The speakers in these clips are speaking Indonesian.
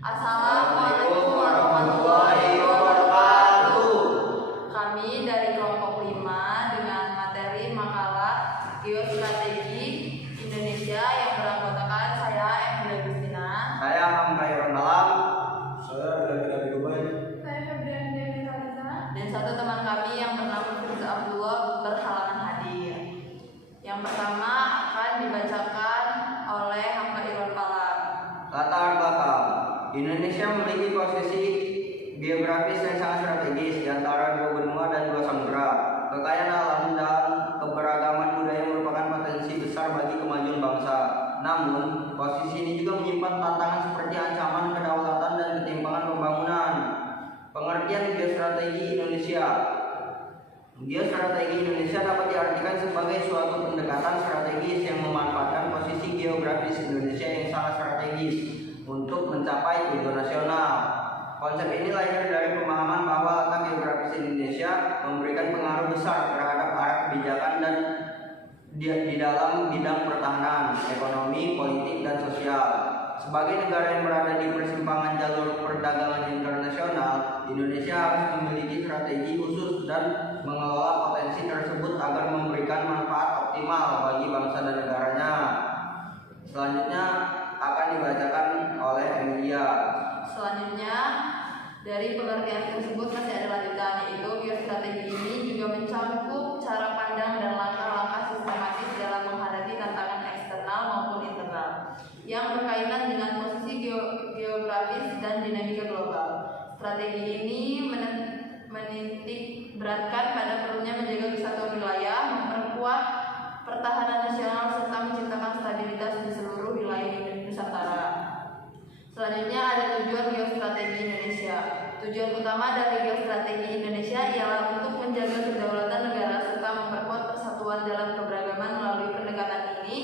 Assalamualaikum warahmatullahi wabarakatuh. Kami dari kelompok 5 dengan materi makalah Geostrategi Indonesia yang beranggotakan saya Emilia Agustina, saya Hamka Irondalam, saya Adel Dubai, saya Febrian Dewi Kaliza, dan satu teman kami yang bernama Firza Abdullah berhalangan hadir. Yang pertama akan dibacakan oleh Hamka Irondalam. latar belakang. Indonesia memiliki posisi geografis yang sangat strategis di antara dua benua dan dua samudera. Kekayaan alam dan keberagaman budaya merupakan potensi besar bagi kemajuan bangsa. Namun, posisi ini juga menyimpan tantangan seperti ancaman kedaulatan dan ketimpangan pembangunan. Pengertian geostrategi Indonesia. Geostrategi Indonesia dapat diartikan sebagai suatu pendekatan strategis yang memanfaatkan posisi geografis Indonesia yang sangat strategis untuk mencapai tujuan nasional. Konsep ini lahir dari pemahaman bahwa letak geografis Indonesia memberikan pengaruh besar terhadap arah kebijakan dan di dalam bidang pertahanan, ekonomi, politik, dan sosial. Sebagai negara yang berada di persimpangan jalur perdagangan internasional, Indonesia harus memiliki strategi khusus dan mengelola potensi tersebut agar memberikan manfaat optimal bagi bangsa dan negaranya. Selanjutnya akan dibacakan oleh Emilia. Selanjutnya, dari pengertian tersebut masih ada lanjutan, yaitu geostrategi ini juga mencakup cara pandang dan langkah-langkah sistematis dalam menghadapi tantangan eksternal maupun internal yang berkaitan dengan posisi geografis dan dinamika global. Strategi ini menitik beratkan pada perlunya menjaga kesatuan wilayah, memperkuat pertahanan nasional serta menciptakan stabilitas di seluruh wilayah Nusantara. Selanjutnya ada tujuan geostrategi Indonesia. Tujuan utama dari geostrategi Indonesia ialah untuk menjaga kedaulatan negara serta memperkuat persatuan dalam keberagaman. Melalui pendekatan ini,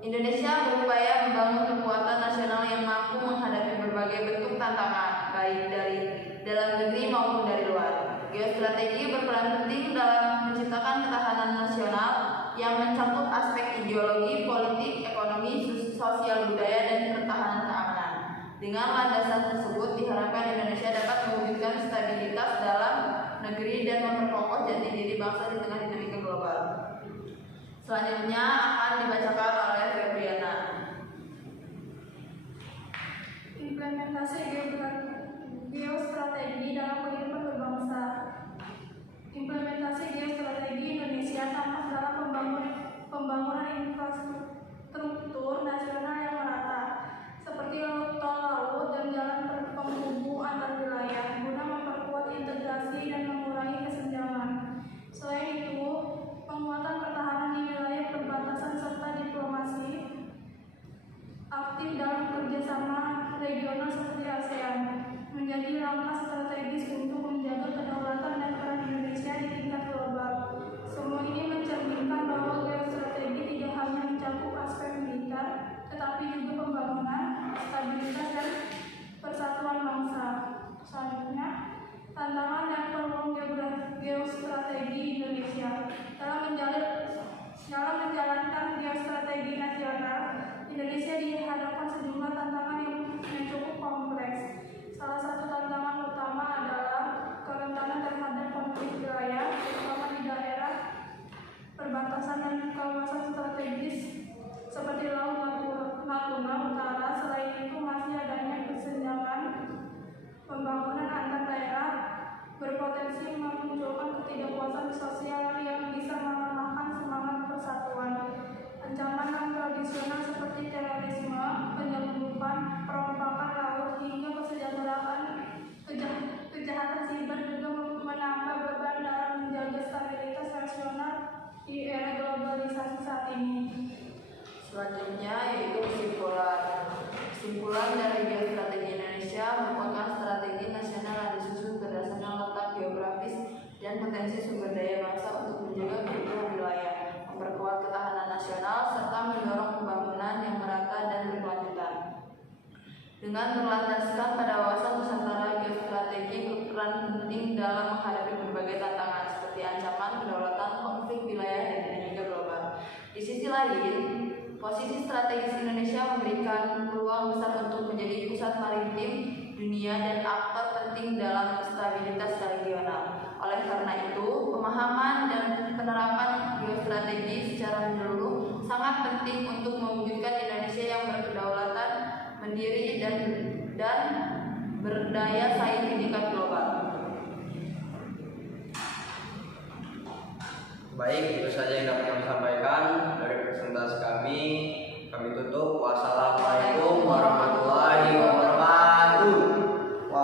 Indonesia berupaya membangun kekuatan nasional yang mampu menghadapi berbagai bentuk tantangan, baik dari dalam negeri maupun dari luar. Geostrategi berperan penting dalam menciptakan ketahanan nasional yang mencakup aspek ideologi, politik, ekonomi, sosial, budaya, dan pertahanan keamanan. Dengan landasan tersebut diharapkan Indonesia dapat mewujudkan stabilitas dalam negeri dan memperkokoh jati diri bangsa di tengah dinamika global. Selanjutnya akan dibacakan oleh Febriana. implementasi geostrategi dalam kehidupan berbangsa. Implementasi geostrategi Indonesia tampak dalam pembangunan infrastruktur nasional yang merata, seperti tol laut dan jalan penghubung antar wilayah, guna memperkuat integrasi dan mengurangi kesenjangan. Selain itu, penguatan pertahanan di wilayah perbatasan serta diplomasi aktif dalam kerjasama regional seperti ASEAN menjadi langkah strategis untuk menjaga kedaulatan dan peran Indonesia di tingkat global. Semua ini mencerminkan bahwa geostrategi tidak hanya mencakup aspek militer, tetapi juga pembangunan, stabilitas, dan persatuan bangsa. Selanjutnya, tantangan dan peluang geostrategi Indonesia. Dalam menjalankan geostrategi nasional, Indonesia dihadapkan sejumlah tantangan yang cukup kompleks. Salah satu tantangan utama adalah kerentanan terhadap konflik wilayah, terutama di daerah perbatasan dan kawasan strategis seperti Laut Natuna Utara. Selain itu, masih adanya kesenjangan pembangunan antar daerah berpotensi memunculkan ketidakpuasan sosial yang bisa melemahkan semangat persatuan. Ancaman non-tradisional seperti terorisme, penyelundupan, perompakan laut, hingga kejahatan siber juga menambah beban dalam menjaga stabilitas nasional di era globalisasi saat ini. Selanjutnya yaitu kesimpulan. Kesimpulan dari geostrategi Indonesia merupakan strategi nasional yang disusun berdasarkan letak geografis dan potensi sumber daya bangsa untuk menjaga keutuhan wilayah, memperkuat ketahanan nasional, serta mendorong pembangunan yang merata dan berkelanjutan. Dengan berlandaskan pada wawasan Nusantara, geostrategi berperan penting dalam menghadapi berbagai tantangan seperti ancaman kedaulatan, konflik wilayah, dan dinamika global. Di sisi lain, Posisi strategis Indonesia memberikan peluang besar untuk menjadi pusat maritim dunia dan aktor penting dalam stabilitas regional. Oleh karena itu, pemahaman dan penerapan geostrategi secara menyeluruh sangat penting untuk mewujudkan Indonesia yang berkedaulatan, mandiri dan berdaya saing di tingkat global. Baik, itu saja yang dapat kami sampaikan dari presentasi kami. Kami tutup. Wassalam.